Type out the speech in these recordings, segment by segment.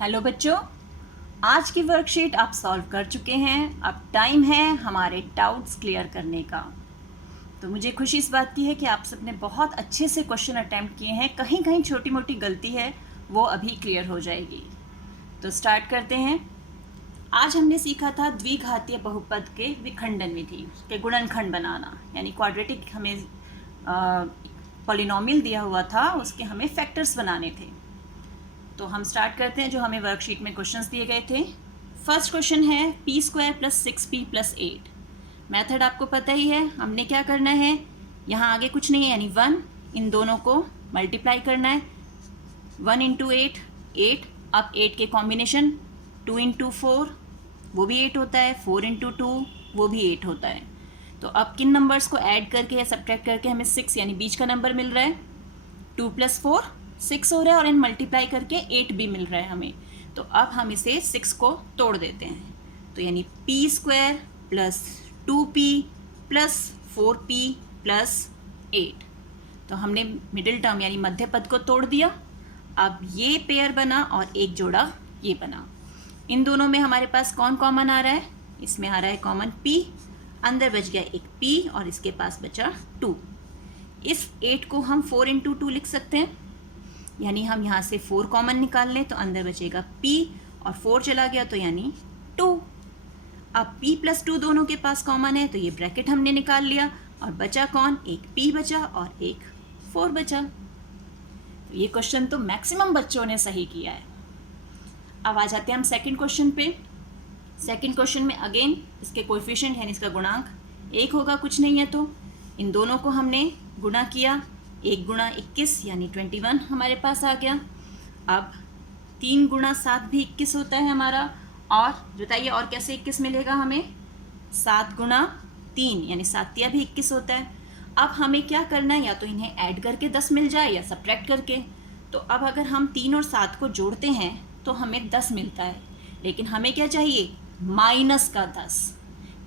Hello बच्चों, आज की वर्कशीट आप सॉल्व कर चुके हैं। अब टाइम है हमारे डाउट्स क्लियर करने का। तो मुझे खुशी इस बात की है कि आप सबने बहुत अच्छे से क्वेश्चन अटेम्प्ट किए हैं। कहीं कहीं छोटी मोटी गलती है, वो अभी क्लियर हो जाएगी। तो स्टार्ट करते हैं। आज हमने सीखा था द्विघातीय बहुपद के विखंडन विधि के गुणनखंड बनाना, यानी क्वाड्रेटिक हमें पॉलिनोमियल दिया हुआ था, उसके हमें फैक्टर्स बनाने थे। तो हम स्टार्ट करते हैं जो हमें वर्कशीट में क्वेश्चंस दिए गए थे। फर्स्ट क्वेश्चन है p² + 6p + 8। मेथड आपको पता ही है। हमने क्या करना है, यहाँ आगे कुछ नहीं है यानी 1, इन दोनों को मल्टीप्लाई करना है। 1 × 8 8, अब 8 के कॉम्बिनेशन 2 × 4 वो भी 8 होता है, 4 × 2 वो भी 8 होता है। तो अब किन नंबर्स को ऐड करके या सब्ट्रैक्ट करके हमें 6 यानी बीच का नंबर मिल रहा है। 2 + 4 6 हो रहा है और इन मल्टीप्लाई करके 8 भी मिल रहा है हमें। तो अब हम इसे 6 को तोड़ देते हैं। तो यानी p² + 2p + 4p + 8। तो हमने मिडिल टर्म यानी मध्य पद को तोड़ दिया। अब ये पेयर बना और एक जोड़ा ये बना। इन दोनों में हमारे पास कौन कॉमन आ रहा है, इसमें आ रहा है कॉमन p, अंदर बच गया एक p और इसके पास बचा 2। इस 8 को हम 4 × 2 लिख सकते हैं, यानी हम यहाँ से 4 कॉमन निकाल लें तो अंदर बचेगा p और 4 चला गया तो यानी 2। अब p + 2 दोनों के पास कॉमन है तो ये ब्रैकेट हमने निकाल लिया और बचा कौन, एक p बचा और एक 4 बचा। तो ये क्वेश्चन तो मैक्सिमम बच्चों ने सही किया है। अब आ जाते हैं हम सेकंड क्वेश्चन पे। सेकंड क्वेश्चन में अगेन इसके कोएफिशिएंट यानी इसका गुणांक 1 होगा, कुछ नहीं है तो इन दोनों को हमने गुणा किया। 1 × 21 यानी 21 हमारे पास आ गया। अब 3 × 7 भी 21 होता है हमारा। और बताइए और कैसे 21 मिलेगा हमें, 7 × 3 यानी 7 भी 21 होता है। अब हमें क्या करना है, या तो इन्हें ऐड करके 10 मिल जाए या सब्ट्रैक्ट करके। तो अब अगर हम 3 और 7 को जोड़ते हैं तो हमें 10 मिलता है, लेकिन हमें क्या चाहिए, माइनस का 10।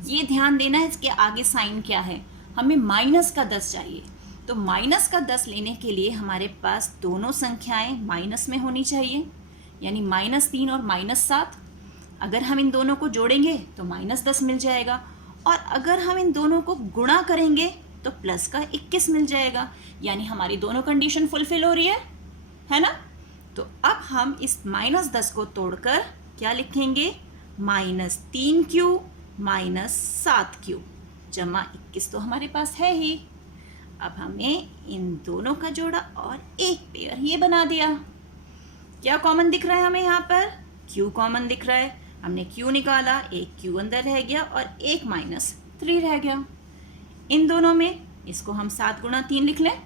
ये ध्यान देना है इसके आगे साइन क्या है, हमें माइनस का 10 चाहिए। तो माइनस का 10 लेने के लिए हमारे पास दोनों संख्याएं माइनस में होनी चाहिए, यानी -3 और -7। अगर हम इन दोनों को जोड़ेंगे तो -10 मिल जाएगा, और अगर हम इन दोनों को गुणा करेंगे तो प्लस का 21 मिल जाएगा, यानी हमारी दोनों कंडीशन फुलफिल हो रही है ना। तो अब हम इस -10 को तोड़कर क्या लिखेंगे, -3q - 7q जमा 21 तो हमारे पास है ही। अब हमें इन दोनों का जोड़ा और एक पेयर ये बना दिया। क्या कॉमन दिख रहा है हमें यहाँ पर, q कॉमन दिख रहा है। हमने q निकाला, एक q अंदर रह गया और एक -3 रह गया। इन दोनों में इसको हम 7 × 3 लिख लें,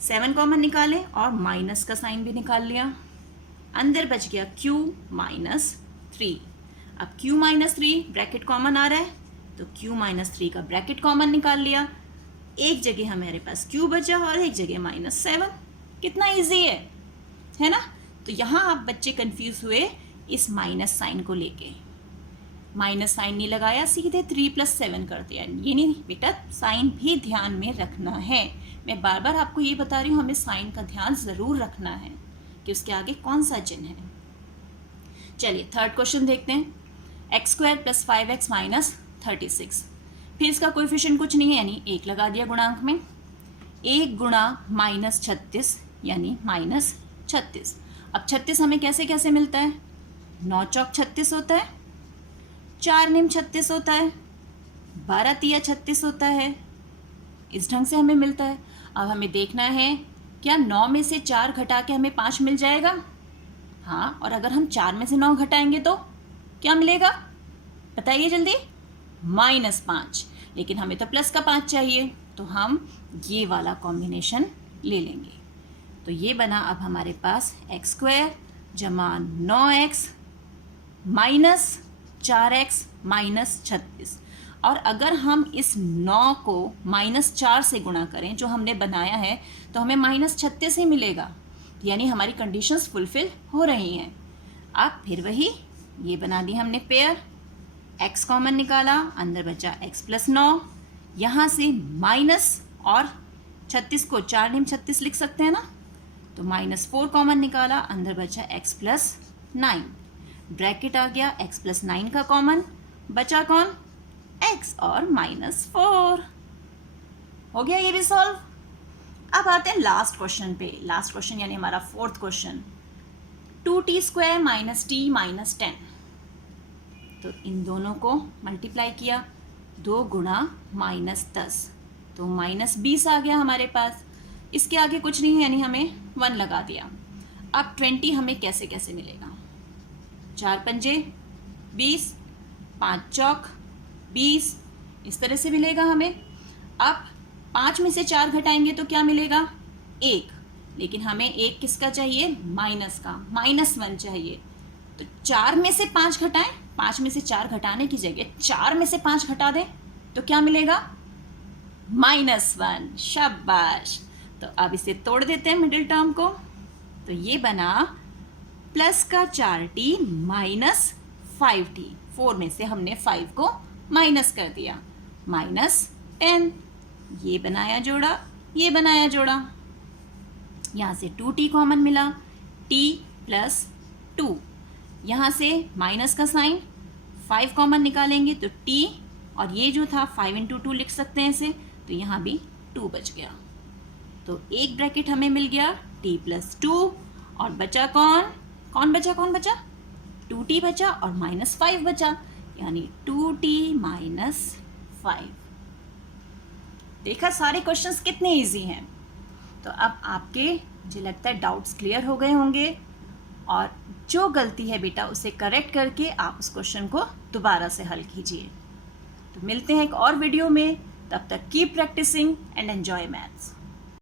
7 कॉमन निकालें और माइनस का साइन भी निकाल लिया। अंदर बच गया q - 3। अब q - 3 ब्रैकेट कॉमन आ रहा है तो q - 3 का ब्रैकेट कॉमन निकाल लिया। एक जगह हमारे पास q बचा और एक जगह -7। कितना इजी है ना। तो यहाँ आप बच्चे कंफ्यूज हुए इस माइनस साइन को लेके, माइनस साइन नहीं लगाया, सीधे 3 + 7 कर दिया। ये नहीं बेटा, साइन भी ध्यान में रखना है। मैं बार बार आपको ये बता रही हूँ, हमें साइन का ध्यान ज़रूर रखना है कि उसके आगे कौन सा चिन्ह है। चलिए थर्ड क्वेश्चन देखते हैं। x² + 5x - 36। फिर इसका कोएफिशिएंट कुछ नहीं है यानी 1 लगा दिया गुणांक में। 1 × -36 यानी -36। अब 36 हमें कैसे कैसे मिलता है, 9 चौक 36 होता है, 4 निम 36 होता है, 12 तिया 36 होता है। इस ढंग से हमें मिलता है। अब हमें देखना है क्या 9 में से 4 घटा के हमें 5 मिल जाएगा। हाँ, और अगर हम 4 में से 9 घटाएंगे तो क्या मिलेगा, बताइए जल्दी, -5। लेकिन हमें तो प्लस का 5 चाहिए, तो हम ये वाला कॉम्बिनेशन ले लेंगे। तो ये बना अब हमारे पास x² जमा 9x - 4x - 36। और अगर हम इस 9 को -4 से गुणा करें जो हमने बनाया है तो हमें -36 ही मिलेगा, यानी हमारी कंडीशंस फुलफिल हो रही हैं। अब फिर वही ये बना दी हमने पेयर, x कॉमन निकाला, अंदर बचा x + 9। यहाँ से माइनस और 36 को 4 निम 36 लिख सकते हैं ना, तो -4 कॉमन निकाला, अंदर बचा x + 9। ब्रैकेट आ गया x प्लस 9 का कॉमन, बचा कौन? x और -4। हो गया ये भी सॉल्व। अब आते हैं लास्ट क्वेश्चन पे। लास्ट क्वेश्चन यानी हमारा fourth question, 2t square minus T minus 10। तो इन दोनों को मल्टीप्लाई किया, 2 गुणा -10, तो -20 आ गया हमारे पास। इसके आगे कुछ नहीं है यानी हमें 1 लगा दिया। अब 20 हमें कैसे कैसे मिलेगा? 4 पंजे 20, 5 चौक 20, इस तरह से मिलेगा हमें। अब 5 में से 4 घटाएंगे तो क्या मिलेगा? 1, लेकिन हमें 1 किसका चाहिए? माइनस का, -1 चाहिए। तो 4 में से 5 घटाएं, 5 में से 4 घटाने की जगह 4 में से 5 घटा दें तो क्या मिलेगा? -1। शाबाश। तो अब इसे तोड़ देते हैं मिडिल टर्म को। तो ये बना प्लस का 4t माइनस 5t। 4 में से हमने 5 को माइनस कर दिया, -10। ये बनाया जोड़ा, ये बनाया जोड़ा, यहाँ से 2t कॉमन मिला, t प्लस 2। यहाँ से माइनस का साइन, 5 कॉमन निकालेंगे तो t, और ये जो था 5 × 2 लिख सकते हैं इसे, तो यहाँ भी 2 बच गया। तो एक ब्रैकेट हमें मिल गया t प्लस 2, और बचा कौन? कौन बचा? 2t बचा और -5 बचा, यानी 2t माइनस 5। देखा सारे क्वेश्चंस कितने इजी हैं। तो अब आपके मुझे लगता है डाउट्स क्लियर हो गए होंगे, और जो गलती है बेटा उसे करेक्ट करके आप उस क्वेश्चन को दोबारा से हल कीजिए। तो मिलते हैं एक और वीडियो में, तब तक keep practising and enjoy maths.